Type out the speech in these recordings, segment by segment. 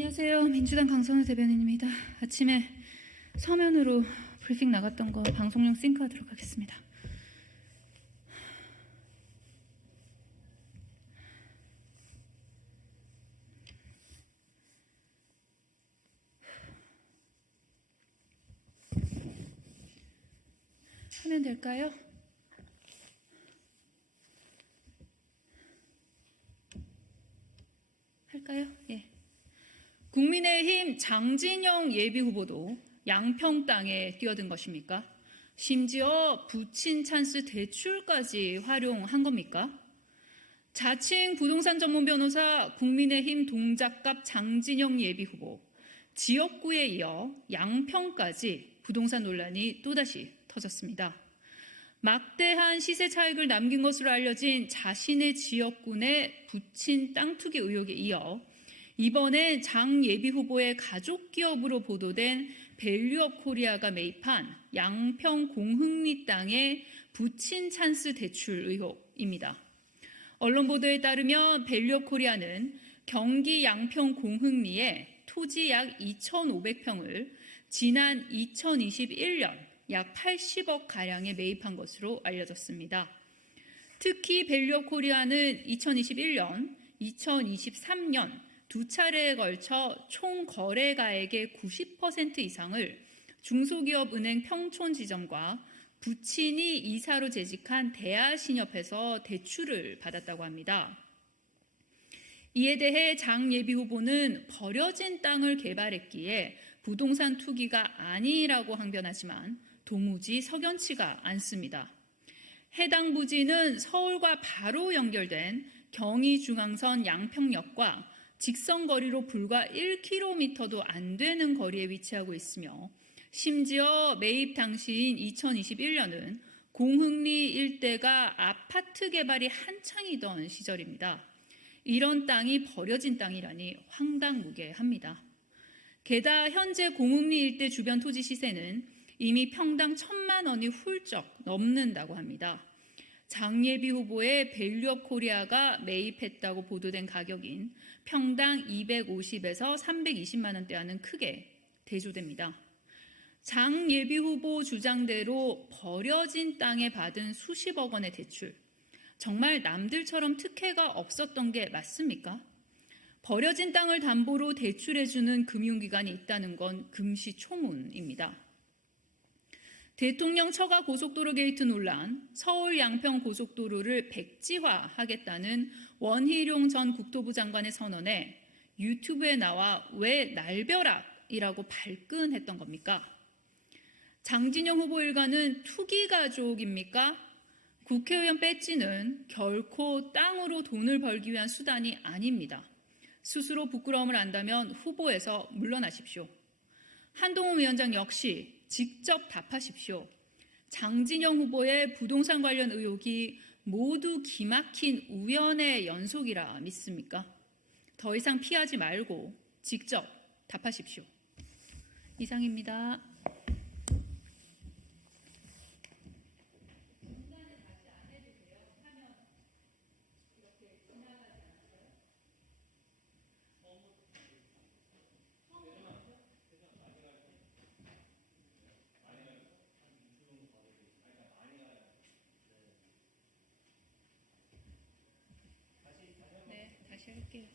안녕하세요. 민주당 강선우 대변인입니다. 아침에 서면으로 브리핑 나갔던 거 방송용 싱크하도록 하겠습니다. 하면 될까요? 할까요? 예. 국민의힘 장진영 예비후보도 양평 땅에 뛰어든 것입니까? 심지어 부친 찬스 대출까지 활용한 겁니까? 자칭 부동산 전문 변호사 국민의힘 동작갑 장진영 예비후보, 지역구에 이어 양평까지 부동산 논란이 또다시 터졌습니다. 막대한 시세 차익을 남긴 것으로 알려진 자신의 지역구 내 부친 땅 투기 의혹에 이어 이번엔 장 예비후보의 가족 기업으로 보도된 밸류업 코리아가 매입한 양평 공흥리 땅의 부친 찬스 대출 의혹입니다. 언론 보도에 따르면 밸류업 코리아는 경기 양평 공흥리에 토지 약 2,500평을 지난 2021년 약 80억 가량에 매입한 것으로 알려졌습니다. 특히 밸류업 코리아는 2021년, 2023년 두 차례에 걸쳐 총 거래가액의 90% 이상을 중소기업은행 평촌지점과 부친이 이사로 재직한 대하신협에서 대출을 받았다고 합니다. 이에 대해 장 예비후보는 버려진 땅을 개발했기에 부동산 투기가 아니라고 항변하지만 도무지 석연치가 않습니다. 해당 부지는 서울과 바로 연결된 경의중앙선 양평역과 직선거리로 불과 1km도 안 되는 거리에 위치하고 있으며 심지어 매입 당시인 2021년은 공흥리 일대가 아파트 개발이 한창이던 시절입니다. 이런 땅이 버려진 땅이라니 황당무계합니다. 게다가 현재 공흥리 일대 주변 토지 시세는 이미 평당 1,000만 원이 훌쩍 넘는다고 합니다. 장 예비후보의 밸류업 코리아가 매입했다고 보도된 가격인 평당 250에서 320만 원대와는 크게 대조됩니다. 장 예비후보 주장대로 버려진 땅에 받은 수십억 원의 대출, 정말 남들처럼 특혜가 없었던 게 맞습니까? 버려진 땅을 담보로 대출해주는 금융기관이 있다는 건 금시초문입니다. 대통령 처가 고속도로 게이트 논란, 서울 양평 고속도로를 백지화하겠다는 원희룡 전 국토부 장관의 선언에 유튜브에 나와 왜 날벼락이라고 발끈했던 겁니까? 장진영 후보 일가는 투기가족입니까? 국회의원 배지는 결코 땅으로 돈을 벌기 위한 수단이 아닙니다. 스스로 부끄러움을 안다면 후보에서 물러나십시오. 한동훈 위원장 역시 직접 답하십시오. 장진영 후보의 부동산 관련 의혹이 모두 기막힌 우연의 연속이라 믿습니까? 더 이상 피하지 말고 직접 답하십시오. 이상입니다. 네, 다시 할게요.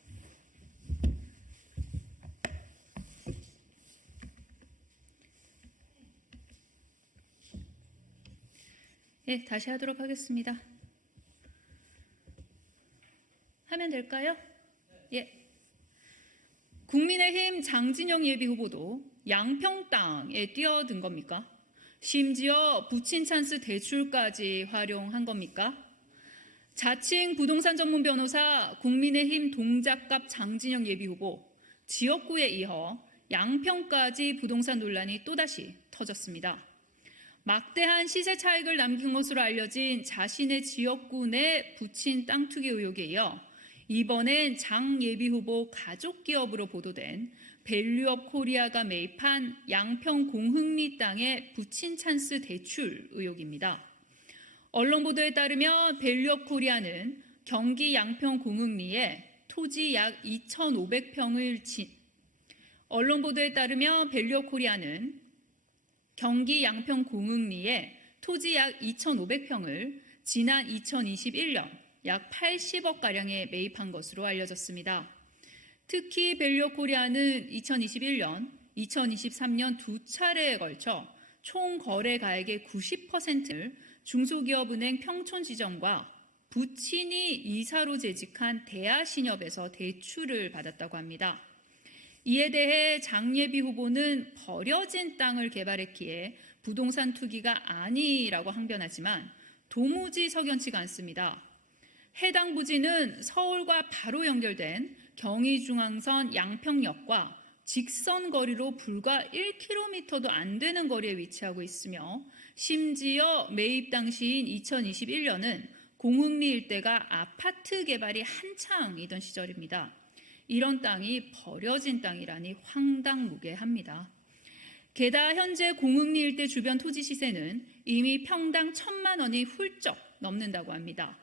네, 다시 하도록 하겠습니다. 하면 될까요? 예. 국민의힘 장진영 예비후보도 양평 땅에 뛰어든 겁니까? 심지어 부친 찬스 대출까지 활용한 겁니까? 자칭 부동산 전문 변호사 국민의힘 동작갑 장진영 예비후보, 지역구에 이어 양평까지 부동산 논란이 또다시 터졌습니다. 막대한 시세 차익을 남긴 것으로 알려진 자신의 지역구 내 부친 땅 투기 의혹에 이어 이번엔 장 예비후보 가족 기업으로 보도된 밸류업 코리아가 매입한 양평 공흥리 땅의 부친 찬스 대출 의혹입니다. 언론 보도에 따르면 밸류업 코리아는 경기 양평 공흥리에 토지 약 2,500평을 언론 보도에 따르면 밸류오코리아는 경기 양평 공흥리에 토지 약 2,500평을 지난 2021년 약 80억가량에 매입한 것으로 알려졌습니다. 특히 밸류오코리아는 2021년, 2023년 두 차례에 걸쳐 총 거래가액의 90%를 중소기업은행 평촌지점과 부친이 이사로 재직한 대하신협에서 대출을 받았다고 합니다. 이에 대해 장예비 후보는 버려진 땅을 개발했기에 부동산 투기가 아니라고 항변하지만 도무지 석연치가 않습니다. 해당 부지는 서울과 바로 연결된 경의중앙선 양평역과 직선 거리로 불과 1km도 안 되는 거리에 위치하고 있으며 심지어 매입 당시인 2021년은 공흥리 일대가 아파트 개발이 한창이던 시절입니다. 이런 땅이 버려진 땅이라니 황당무계합니다. 게다가 현재 공흥리 일대 주변 토지 시세는 이미 평당 1,000만 원이 훌쩍 넘는다고 합니다.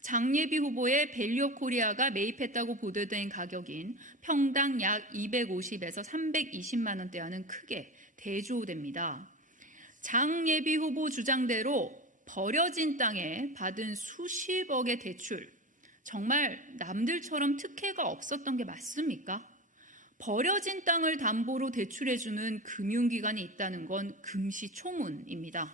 장예비 후보의 밸류오코리아가 매입했다고 보도된 가격인 평당 약 250에서 320만 원대와는 크게 대조됩니다. 장예비 후보 주장대로 버려진 땅에 받은 수십억의 대출, 정말 남들처럼 특혜가 없었던 게 맞습니까? 버려진 땅을 담보로 대출해주는 금융기관이 있다는 건 금시초문입니다.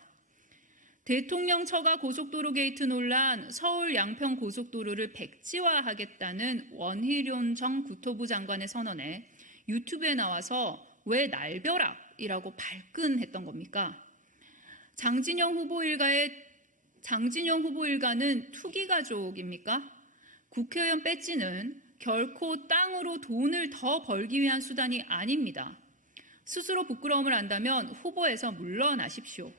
대통령 처가 고속도로 게이트 논란, 서울 양평 고속도로를 백지화하겠다는 원희룡 전 국토부 장관의 선언에 유튜브에 나와서 왜 날벼락이라고 발끈했던 겁니까? 장진영 후보 일가는 투기가족입니까? 국회의원 배지는 결코 땅으로 돈을 더 벌기 위한 수단이 아닙니다. 스스로 부끄러움을 안다면 후보에서 물러나십시오.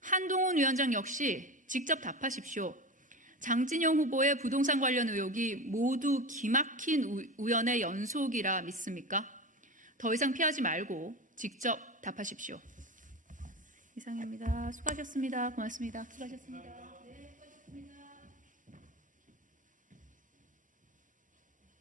한동훈 위원장 역시 직접 답하십시오. 장진영 후보의 부동산 관련 의혹이 모두 기막힌 우연의 연속이라 믿습니까? 더 이상 피하지 말고 직접 답하십시오. 이상입니다. 수고하셨습니다. 고맙습니다. 수고하셨습니다.